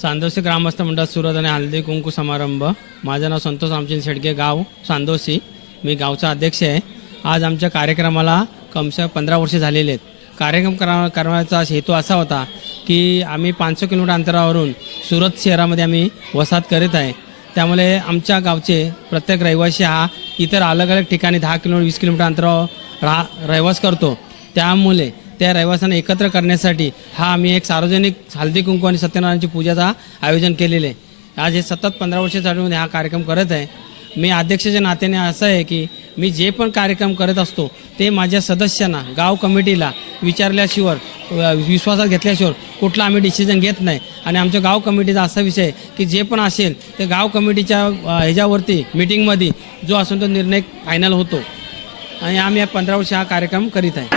सांदोशी ग्रामस्थ मंडळ सुरत आणि हळदी कुंकू समारंभ। माझं नाव संतोष रामचंद्र शेडगे, गाव सांदोशी। मी गावचा अध्यक्ष आहे। आज आमच्या कार्यक्रमाला कमसे 15 वर्ष झालेले आहेत। कार्यक्रम करण्याचा हेतू असा होता की आम्ही 500 किलोमीटर अंतरावरून सुरत शहरामध्ये आम्ही वसाहत करीत आहे। त्यामुळे आमच्या गावचे प्रत्येक रहिवासी हा इतर अलग अलग ठिकाणी 10 किलोमीटर 20 किलोमीटर अंतरावर रहिवास करतो। त्यामुळे त्या रहिवाशांना एकत्र करण्यासाठी हा आम्ही एक सार्वजनिक हळदी कुंकू आणि सत्यनारायणची पूजाचा आयोजन केलेले आहे। आज हे सतत 15 वर्षासाठी हा कार्यक्रम करत आहे। मी अध्यक्षाच्या नात्याने असं आहे की मी जे पण कार्यक्रम करत असतो ते माझ्या सदस्यांना, गाव कमिटीला विचारल्याशिवाय, विश्वासात घेतल्याशिवाय कुठला आम्ही डिसिजन घेत नाही। आणि आमच्या गाव कमिटीचा असा विषय आहे की जे पण असेल ते गाव कमिटीच्या ह्याच्यावरती मीटिंगमध्ये जो असेल तो निर्णय फायनल होतो। आणि आम्ही 15 वर्ष हा कार्यक्रम करीत आहे।